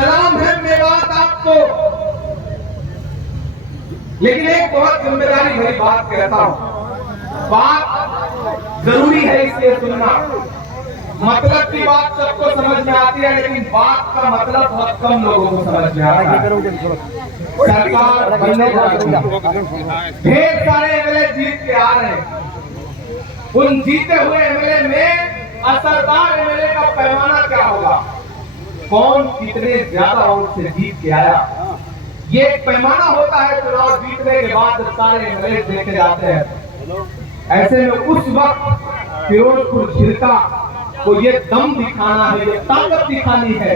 सलाम है मेवात आपको। लेकिन एक बहुत जिम्मेदारी भरी बात कहता हूं, बात जरूरी है इसलिए सुनना। मतलब की बात सबको समझ में आती है, लेकिन बात का मतलब बहुत कम लोगों को समझ में आता है। सरकार बनने जा रही है, ढेर सारे एमएलए जीत के आ रहे हैं। उन जीते हुए एमएलए में असरदार एमएलए का पैमाना क्या होगा, कौन कितने ज्यादा वोट से जीत के आया, ये एक पैमाना होता है। चुनाव जीतने के बाद जब सारे एमएलए देखे जाते हैं, ऐसे में उस वक्त फिरोजपुर झिरका को ये दम दिखाना है, ये ताकत दिखानी है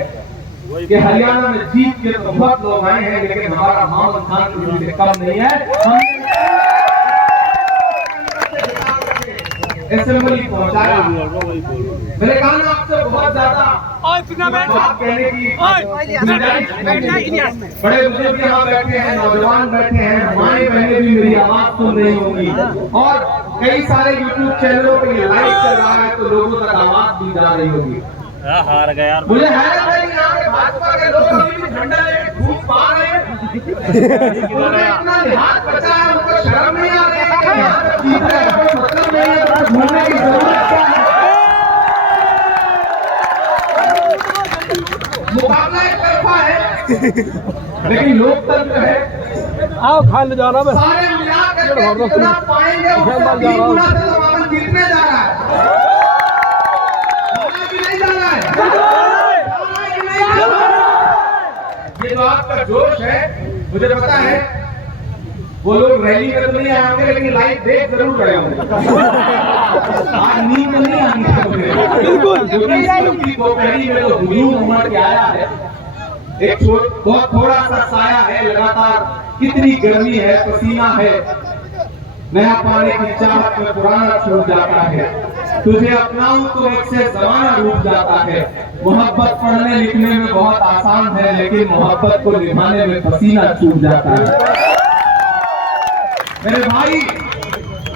कि हरियाणा में जीत के तो बहुत लोग आए हैं, लेकिन हमारा मामन खान किसी से कम नहीं है। असेंबली पहुंचाया। मैंने कहा ना आपसे बहुत ज्यादा बात कहने की बड़े बुजुर्ग यहाँ बैठे हैं, नौजवान बैठे हैं, माएं बहनें भी मेरी आवाज सुन रही होंगी, और कई सारे यूट्यूब चैनलों पे लाइव चल रहा है तो लोगों तक आवाज भी जा रही होगी। हार गया यार। मुझे हैरत है कि यहाँ पे भाजपा के लोग अभी भी झंडा लेके घूम पा रहे हैं। उन्हें इतना लिहाज बचा है, उनको शर्म नहीं आ रही है कि यहाँ पे जीतने का कोई मतलब नहीं है, तो घूमने की जरूरत क्या है। मुकाबला एक तरफा है, लेकिन लोकतंत्र है। आओ खाल जाना है, सारे मिलाकर के जितना पाएंगे उससे 3 गुना से तो मामन जीतने जा रहा है। ये जो आपका जोश है, मुझे पता है वो लोग रैली में तो नहीं आए होंगे, लेकिन लाइव देख जरूर रहे होंगे। आज नींद नहीं आनी चाहिए, क्योंकि दोपहरी में तो हुजूम उमड़ के आया है। एक बहुत थोड़ा सा साया है, लगातार कितनी गर्मी है, पसीना है, नया पाने की चाहत में पुराना छूट जाता है। तुझे अपनाऊं तो मुझसे जमाना रूठ जाता है। मोहब्बत पढ़ने लिखने में बहुत आसान है, लेकिन मोहब्बत को निभाने में पसीना छूट जाता है। मेरे भाई,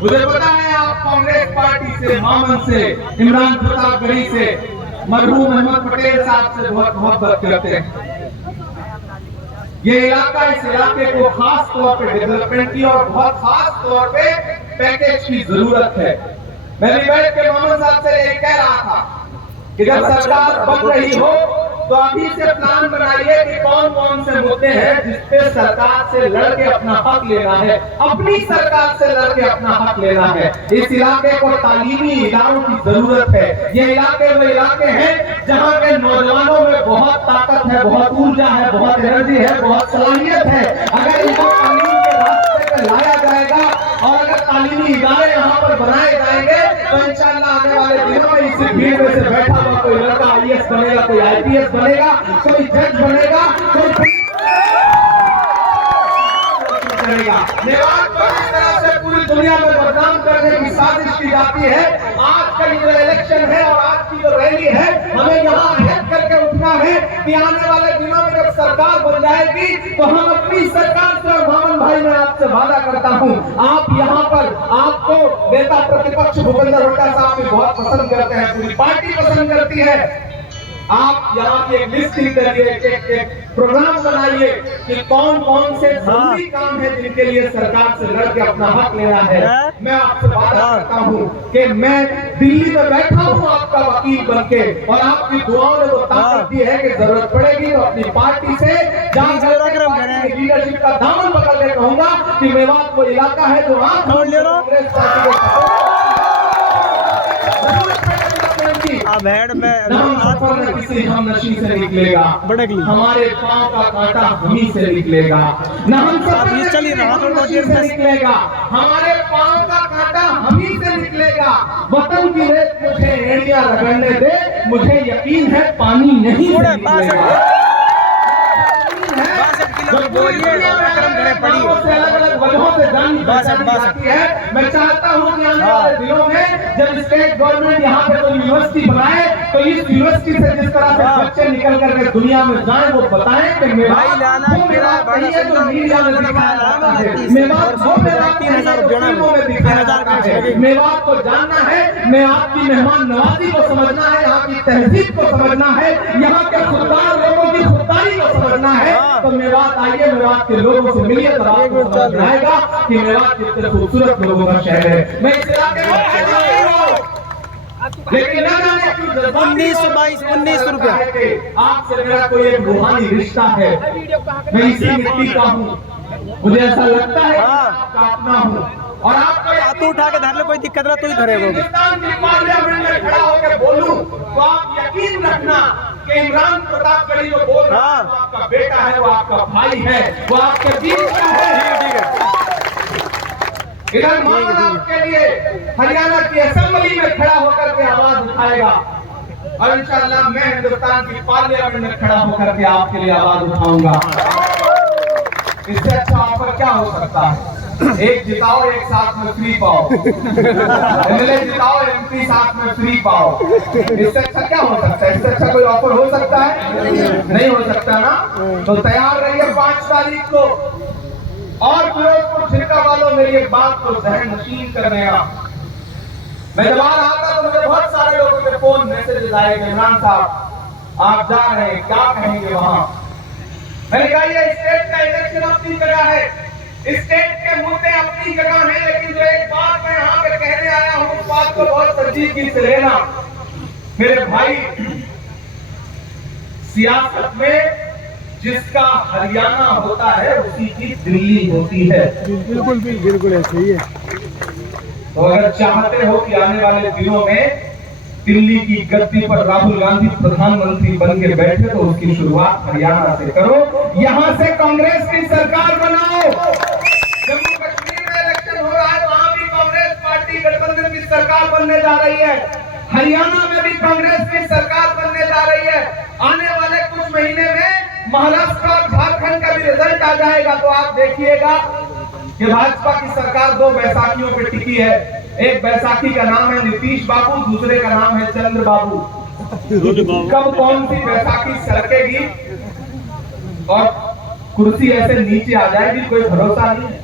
मुझे पता है आप कांग्रेस पार्टी से, मामन से, इमरान प्रतापगढ़ी से, मरहूम अहमद पटेल साहब से बहुत मोहब्बत करते हैं। ये इलाका, इस इलाके को खास तौर पे डेवलपमेंट की और बहुत खास तौर पे पैकेज की जरूरत है। मैं भी बैठ के मामन साहब से ये कह रहा था कि जब सरकार बन रही हो तो अभी से प्लान बनाइए कि कौन कौन से मुद्दे हैं जिसपे सरकार से लड़के अपना हक लेना है, अपनी सरकार से लड़के अपना हक लेना है। इस इलाके को तालीमी इदारों की जरूरत है। ये इलाके वो इलाके हैं जहाँ के नौजवानों में बहुत ताकत है, बहुत ऊर्जा है, बहुत एनर्जी है, बहुत सलाहियत है। अगर इनको तालीम के रास्ते पे लाया जाएगा और अगर तालीमी इदारे यहाँ पर बनाए जाएंगे तो इंशाअल्लाह आने वाले दिनों में इसी भीड़ में से बैठा हुआ कोई लड़का आईएएस बनेगा, कोई आईपीएस बनेगा, कोई जज बनेगा, कोई बनेगा। मेवात को इस तरह से पूरी दुनिया में बदनाम करने की साजिश की जाती है। आज का ये जो इलेक्शन है और आज की जो रैली है, हमें यहाँ अहद करके उठना है कि आने वाले दिनों में जब सरकार बन जाएगी तो हम अपनी सरकार से, मामन भाई मैं आपसे वादा करता हूँ, आप यहाँ पर आपको नेता प्रतिपक्ष भूपेंद्र हुड्डा साहब भी बहुत पसंद करते हैं, पूरी पार्टी पसंद करती है। आप यहाँ की एक लिस्ट करिए, एक प्रोग्राम बनाइए कि कौन कौन से जरूरी काम है जिनके लिए सरकार से लड़के अपना हक लेना है। मैं आपसे वादा करता हूँ कि मैं दिल्ली में बैठा हूँ आपका वकील बनके, और आपकी दुआओं ने वो ताकत दी है कि जरूरत पड़ेगी तो अपनी पार्टी से लीडरशिप का दामन पकड़ के कहूंगा कि मेवात वो इलाका है जो आप कांग्रेस पार्टी के किसी हम नशी से निकलेगा, हमारे पाँव का कांटा हमी से निकलेगा, न हम से निकलेगा, हमारे पाँव का कांटा हमी से निकलेगा। वतन की रेत मुझे एड़ियां रगड़ने दे, मुझे यकीन है पानी नहीं से निकलेगा। अलग अलग वजहों से जाती है। मैं चाहता हूँ कि आने वाले दिनों में जब स्टेट गवर्नमेंट यहाँ पे तो यूनिवर्सिटी बनाए तो इस यूनिवर्सिटी से जिस तरह से बच्चे निकल करके दुनिया में जाएं वो बताएं कि मेवात वो मेवात नहीं है जो मीडिया में दिखाया जाता है, मेवात वो मेवात नहीं है जो फिल्मों में दिखाया जाता है। मेवात को जानना है, मैं आपकी मेहमान नवाजी को समझना है, यहाँ की तहजीब को समझना है, यहाँ के खुददार लोगों की गद्दारी को समझना है तो मेवात आइए, मेवात के लोगों से मिलिए, तो आपको समझ में आएगा कि मेवात कितने खूबसूरत लोगों का शहर है। मैं इस इलाके में लेकिन ना जाने क्यों 1922 रुपया आपसे मेरा कोई एक रूहानी रिश्ता है। मैं इसी मिट्टी का हूँ, मुझे ऐसा लगता है आपका अपना हूँ। और आपको हाथ उठा के धर ले, कोई दिक्कत ना तो ही धरेगा। हिंदुस्तान की पार्लियामेंट में खड़ा होकर बोलूं तो आप यकीन रखना कि इमरान प्रतापगढ़ी जो बोल रहा है वो आपका बेटा है, वो आपका भाई है, वो आपके बीच का है। इधर मामला आपके लिए हरियाणा की असेंबली में खड़ा होकर के आवाज उठाएगा और इंशाअल्लाह मैं हिंदुस्तान की पार्लियामेंट में खड़ा होकर के आपके लिए आवाज उठाऊंगा। इससे अच्छा ऑफर क्या हो सकता है? एक जिताओ, एक साथ में फ्री पाओ। एमएलए जिताओ, एमपी साथ में फ्री पाओ। इससे अच्छा क्या हो सकता है? इससे अच्छा कोई ऑफर हो सकता है? नहीं हो सकता ना। तो तैयार रहिए 5 तारीख को। और फिरोजपुर छिड़का वालों मेरी एक बात को जहन नशीन करने का, मैं जब आ रहा था तो मुझे बहुत सारे लोगों के फोन मैसेजेस आए कि इमरान साहब आप जा रहे हैं, क्या कहेंगे वहां? मैंने कहा ये स्टेट का इलेक्शन अपनी जगह है, स्टेट के मुद्दे अपनी जगह है, लेकिन जो एक बात मैं यहाँ पे कहने आया हूँ उस बात को बहुत संजीदगी से लेना। मेरे भाई, सियासत में जिसका हरियाणा होता है उसी की दिल्ली होती है। बिल्कुल ऐसे ही है। तो अगर चाहते हो कि आने वाले दिनों में दिल्ली की गद्दी पर राहुल गांधी प्रधानमंत्री बन के बैठे तो उसकी शुरुआत हरियाणा से करो, यहां से कांग्रेस की सरकार बनाओ। जम्मू कश्मीर में इलेक्शन हो रहा है, वहां भी कांग्रेस पार्टी गठबंधन की सरकार बनने जा रही है, हरियाणा में भी कांग्रेस की सरकार बनने जा रही है। आने वाले कुछ महीने में महाराष्ट्र और झारखंड का भी रिजल्ट आ जाएगा तो आप देखिएगा कि भाजपा की सरकार 2 बैसाखियों पर टिकी है। एक बैसाखी का नाम है नीतीश बाबू, दूसरे का नाम है चंद्र बाबू। कब कौन सी बैसाखी सरकेगी और कुर्सी ऐसे नीचे आ जाएगी, कोई भरोसा नहीं है।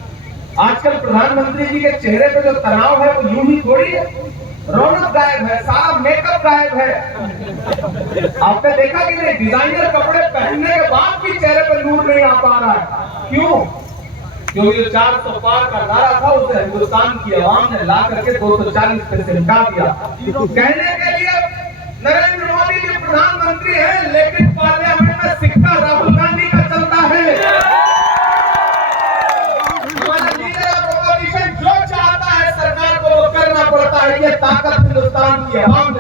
आजकल प्रधानमंत्री जी के चेहरे पे जो तनाव है वो यूं ही थोड़ी है, रौनक गायब है, सारा मेकअप गायब है। आपने देखा कि नहीं, डिजाइनर कपड़े पहनने के बाद भी चेहरे पर नूर नहीं आ पा रहा है। क्यों? क्योंकि 400 पार का नारा था उसे हिंदुस्तान की आवाम ने ला करके 240 पे सिमटा दिया। कहने के लिए नरेंद्र मोदी जी प्रधानमंत्री हैं, लेकिन पार्लियामेंट में सिक्का राहुल गांधी का चलता है। हमारा लीडर ऑफ अपोजिशन जो चाहता है सरकार को वो करना पड़ता है। ये ताकत हिंदुस्तान की आवाम